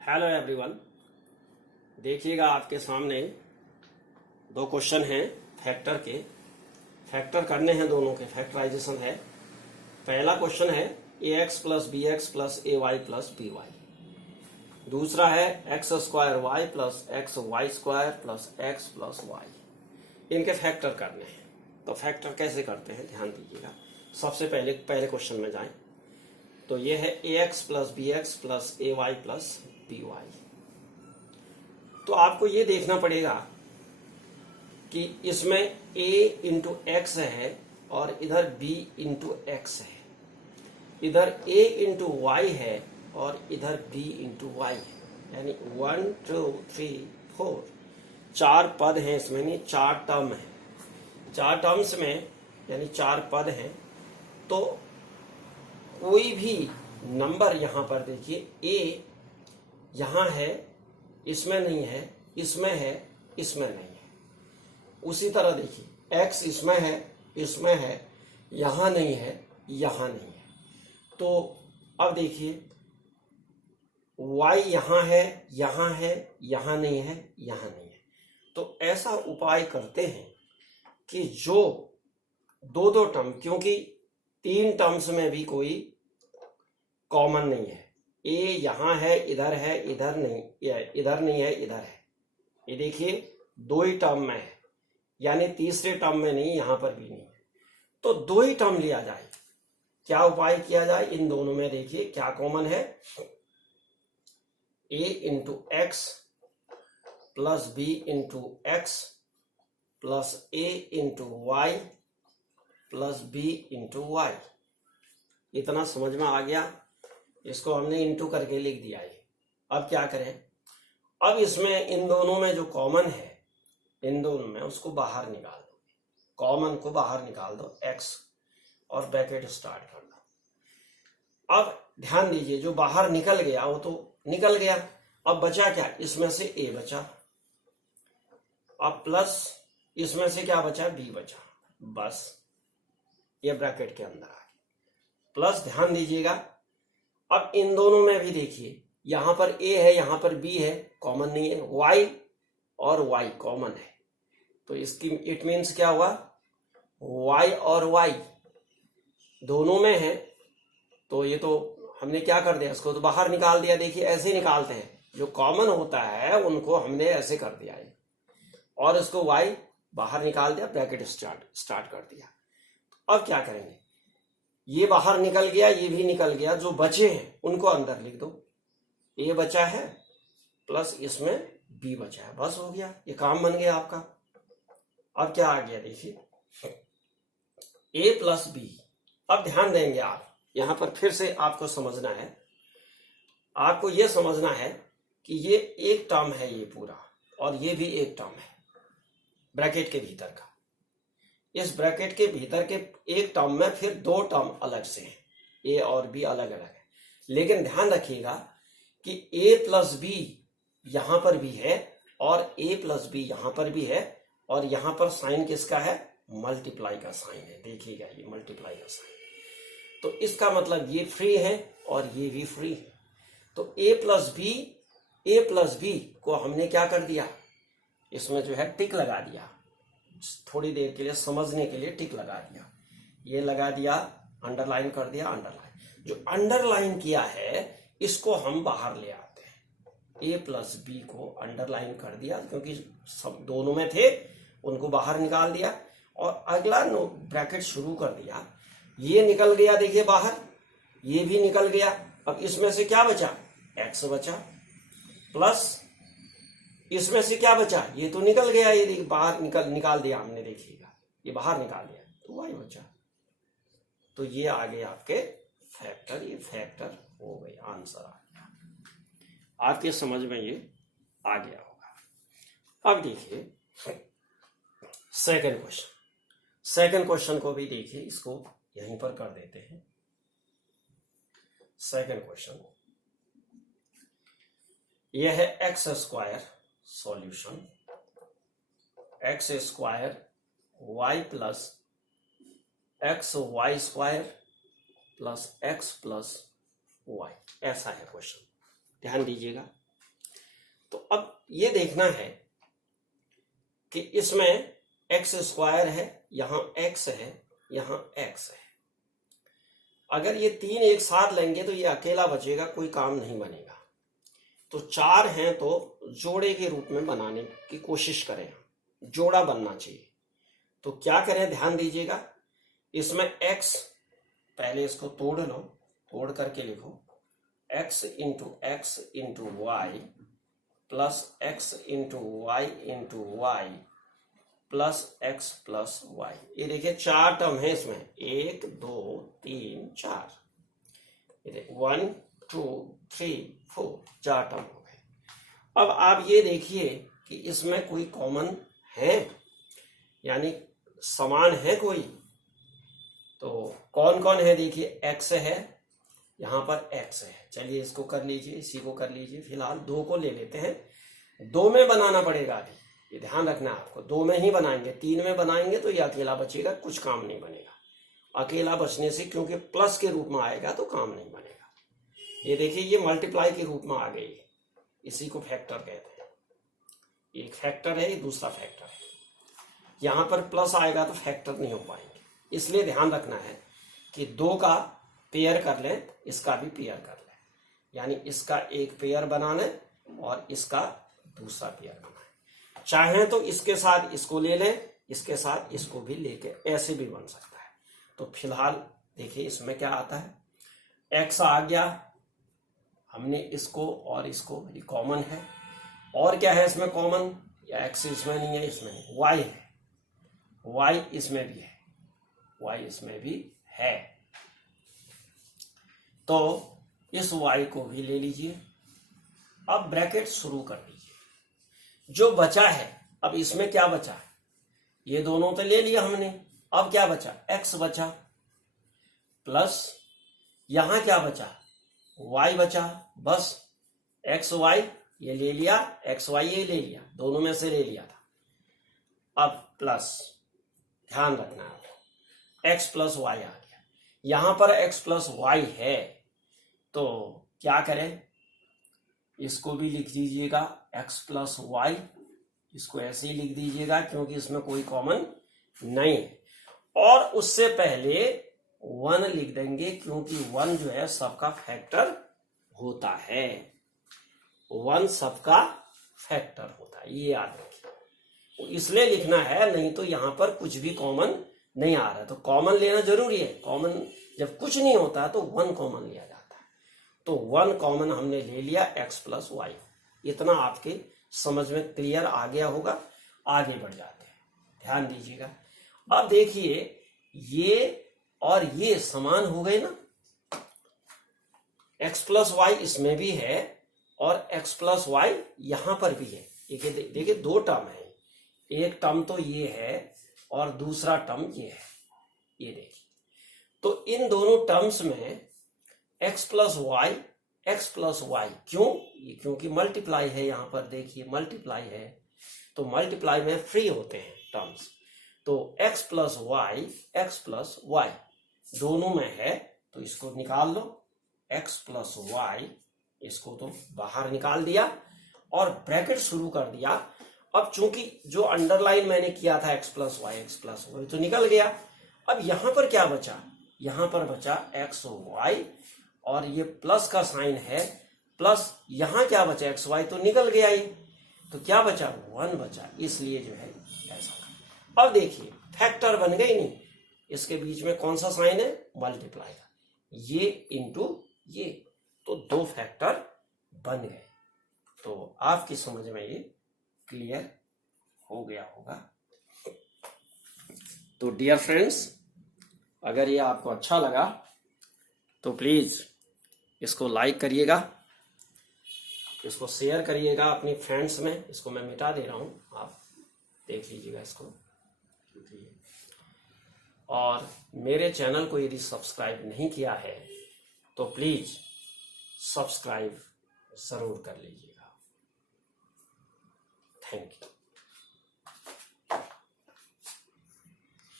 Hello everyone. देखिएगा आपके सामने दो क्वेश्चन हैं फैक्टर के। फैक्टर करने हैं, दोनों के फैक्टराइजेशन है। पहला क्वेश्चन है A X plus B X plus A Y plus B Y. दूसरा है x square Y plus x Y square plus x plus Y. इनके फैक्टर करने हैं। तो फैक्टर कैसे करते हैं ध्यान दीजिएगा। सबसे पहले क्वेश्चन में जाएं तो ये है A X plus B X plus A Y plus B Y. तो आपको ये देखना पड़ेगा कि इसमें a इंटू एक्स है और इधर b इंटू एक्स है, इधर a इंटू वाई है और इधर b इंटू वाई है। यानी 1 2 3 4 चार पद हैं इसमें, नहीं चार टर्म है। चार टर्म्स में यानी चार पद हैं। तो कोई भी नंबर यहां पर देखिए, a यहां है, इसमें नहीं है, इसमें है, इसमें नहीं है। उसी तरह देखिए x इसमें है, इसमें है, यहां नहीं है, यहां नहीं है। तो अब देखिए y यहां है, यहां है, यहां नहीं है, यहां नहीं है। तो ऐसा उपाय करते हैं कि जो दो दो टर्म, क्योंकि तीन टर्म्स में भी कोई कॉमन नहीं है। ए यहां है, इधर है, इधर नहीं, इधर नहीं है, इधर है। ये देखिए दो ही टर्म में है, यानी तीसरे टर्म में नहीं, यहां पर भी नहीं है। तो दो ही टर्म लिया जाए। क्या उपाय किया जाए इन दोनों में? देखिए क्या कॉमन है। A into X plus B into X plus A into Y plus B into Y. इतना समझ में आ गया। इसको हमने इंटू करके लिख दिया है। अब क्या करें? अब इसमें इन दोनों में जो कॉमन है, इन दोनों में उसको बाहर निकाल दो। कॉमन को बाहर निकाल दो, x, और ब्रैकेट स्टार्ट कर दो। अब ध्यान दीजिए, जो बाहर निकल गया वो तो निकल गया। अब बचा क्या? इसमें से a बचा, अब प्लस इसमें से क्या बचा? b बचा। बस ये ब्रैकेट के अंदर आ गया। प्लस ध्यान दीजिएगा, अब इन दोनों में भी देखिए, यहां पर a है, यहां पर b है, कॉमन नहीं है। y और y कॉमन है। तो इसकी इट मीन्स क्या हुआ? y और y दोनों में है। तो ये तो हमने क्या कर दिया, इसको तो बाहर निकाल दिया। देखिए ऐसे निकालते हैं, जो कॉमन होता है उनको हमने ऐसे कर दिया है, और इसको y बाहर निकाल दिया, ब्रैकेट स्टार्ट कर दिया। अब क्या करेंगे? ये बाहर निकल गया, ये भी निकल गया, जो बचे हैं उनको अंदर लिख दो। a बचा है प्लस इसमें b बचा है, बस हो गया, ये काम बन गया आपका। अब क्या आ गया देखिए, a प्लस b। अब ध्यान देंगे आप, यहां पर फिर से आपको समझना है, आपको यह समझना है कि ये एक टर्म है ये पूरा, और ये भी एक टर्म है ब्रैकेट के भीतर का। इस ब्रैकेट के भीतर के एक टर्म में फिर दो टर्म अलग से हैं, ए और बी अलग अलग है। लेकिन ध्यान रखिएगा कि ए प्लस बी यहां पर भी है और ए प्लस बी यहां पर भी है, और यहां पर साइन किसका है? मल्टीप्लाई का साइन है। देखिएगा ये मल्टीप्लाई का साइन। तो इसका मतलब ये फ्री है और ये भी फ्री है। तो ए प्लस बी को हमने क्या कर दिया, इसमें जो है टिक लगा दिया। थोड़ी देर के लिए समझने के लिए टिक लगा दिया, ये लगा दिया, अंडरलाइन कर दिया। अंडरलाइन, जो अंडरलाइन किया है इसको हम बाहर ले आते हैं। ए प्लस बी को अंडरलाइन कर दिया, क्योंकि सब दोनों में थे, उनको बाहर निकाल दिया और अगला ब्रैकेट शुरू कर दिया। ये निकल गया, देखिए बाहर, ये भी निकल गया। अब इसमें से क्या बचा? एक्स बचा, प्लस इसमें से क्या बचा? ये तो निकल गया, ये बाहर निकाल दिया हमने, देखिएगा ये बाहर निकाल दिया, तो वाई बचा। तो ये आ गए आपके फैक्टर, ये फैक्टर हो गए, आंसर आ गया। आपके समझ में ये आ गया होगा। अब देखिए सेकंड क्वेश्चन। सेकंड क्वेश्चन को भी देखिए, इसको यहीं पर कर देते हैं। सेकंड क्वेश्चन यह है x square, solution x square Y plus x Y square plus x plus y. ऐसा है क्वेश्चन, ध्यान दीजिएगा। तो अब ये देखना है कि इसमें एक्स स्क्वायर है, यहां एक्स है, यहां एक्स है। अगर ये तीन एक साथ लेंगे तो ये अकेला बचेगा, कोई काम नहीं बनेगा। तो चार हैं तो जोड़े के रूप में बनाने की कोशिश करें, जोड़ा बनना चाहिए। तो क्या करें, ध्यान दीजिएगा, इसमें x, पहले इसको तोड़ लो, तोड़ करके लिखो x into Y plus x into Y plus x plus y. ये देखिए चार टर्म है इसमें, 1 2 3 4, ये देखिए 1 2 3 4, चार टर्म हो गए। अब आप ये देखिए कि इसमें कोई कॉमन है, यानी समान है कोई। तो कौन कौन है, देखिए x है, यहां पर x है। चलिए इसको कर लीजिए, इसी को कर लीजिए। फिलहाल दो को ले लेते हैं, दो में बनाना पड़ेगा अभी, ये ध्यान रखना है आपको। दो में ही बनाएंगे, तीन में बनाएंगे तो ये अकेला बचेगा, कुछ काम नहीं बनेगा। अकेला बचने से, क्योंकि प्लस के रूप में आएगा तो काम नहीं बनेगा। ये देखिए ये मल्टीप्लाई के रूप में आ गई, इसी को फैक्टर कहते हैं। एक फैक्टर है, ये दूसरा फैक्टर है। यहां पर प्लस आएगा तो फैक्टर नहीं हो पाएंगे, इसलिए ध्यान रखना है कि दो का पेयर कर लें, इसका भी पेयर कर लें, यानी इसका एक पेयर बना लें और इसका दूसरा पेयर बनाएं। चाहें तो इसके साथ इसको ले लें, इसके साथ इसको भी लेके ऐसे भी बन सकता है। तो फिलहाल देखिए इसमें क्या आता है, x आ गया, हमने इसको और इसको, ये कॉमन है। और क्या है इसमें कॉमन, या x इसमें नहीं है, इसमें नहीं, y है, y इसमें भी है, y इसमें भी है। तो इस y को भी ले लीजिए। अब ब्रैकेट शुरू कर दीजिए। जो बचा है, अब इसमें क्या बचा है, ये दोनों तो ले लिया हमने, अब क्या बचा, x बचा, प्लस यहां क्या बचा, y बचा, बस x y ये ले लिया, x y ये ले लिया, दोनों में से ले लिया था। अब प्लस, ध्यान रखना है आपको, x प्लस y आ गया। यहां पर x प्लस y है, तो क्या करें, इसको भी लिख दीजिएगा x प्लस वाई, इसको ऐसे ही लिख दीजिएगा क्योंकि इसमें कोई कॉमन नहीं है। और उससे पहले 1 लिख देंगे, क्योंकि 1 जो है सबका फैक्टर होता है, 1 सबका फैक्टर होता है, ये याद रखिए। इसलिए लिखना है, नहीं तो यहां पर कुछ भी कॉमन नहीं आ रहा है। तो कॉमन लेना जरूरी है, कॉमन जब कुछ नहीं होता तो 1 कॉमन लिया जाता है। तो 1 कॉमन हमने ले लिया, x प्लस वाई। इतना आपके समझ में क्लियर आ गया होगा। आगे बढ़ जाते हैं, ध्यान दीजिएगा। अब देखिए ये और ये समान हो गए ना, x प्लस वाई इसमें भी है और x प्लस वाई यहां पर भी है। देखिए दो टर्म है, एक टर्म तो ये है और दूसरा टर्म ये है, ये देखिए। तो इन दोनों टर्म्स में x प्लस वाई क्यों, ये क्योंकि मल्टीप्लाई है, यहां पर देखिए मल्टीप्लाई है, तो मल्टीप्लाई में फ्री होते हैं टर्म्स। तो x प्लस वाई दोनों में है, तो इसको निकाल लो, x प्लस वाई, इसको तो बाहर निकाल दिया और ब्रैकेट शुरू कर दिया। अब चूंकि जो अंडरलाइन मैंने किया था x प्लस वाई तो निकल गया। अब यहां पर क्या बचा, यहां पर बचा x वाई और ये प्लस का साइन है, प्लस यहां क्या बचा, x वाई तो निकल गया, ये तो क्या बचा, 1 बचा, इसलिए जो है ऐसा। अब देखिए फैक्टर बन गए नहीं, इसके बीच में कौन सा साइन है, मल्टीप्लाई का, ये इंटू ये, तो 2 फैक्टर बन गए। तो आपकी समझ में ये क्लियर हो गया होगा। तो डियर फ्रेंड्स, अगर ये आपको अच्छा लगा तो प्लीज इसको लाइक करिएगा, इसको शेयर करिएगा अपनी फ्रेंड्स में। इसको मैं मिटा दे रहा हूं, आप देख लीजिएगा इसको। और मेरे चैनल को यदि सब्सक्राइब नहीं किया है तो प्लीज सब्सक्राइब जरूर कर लीजिएगा। Thank you.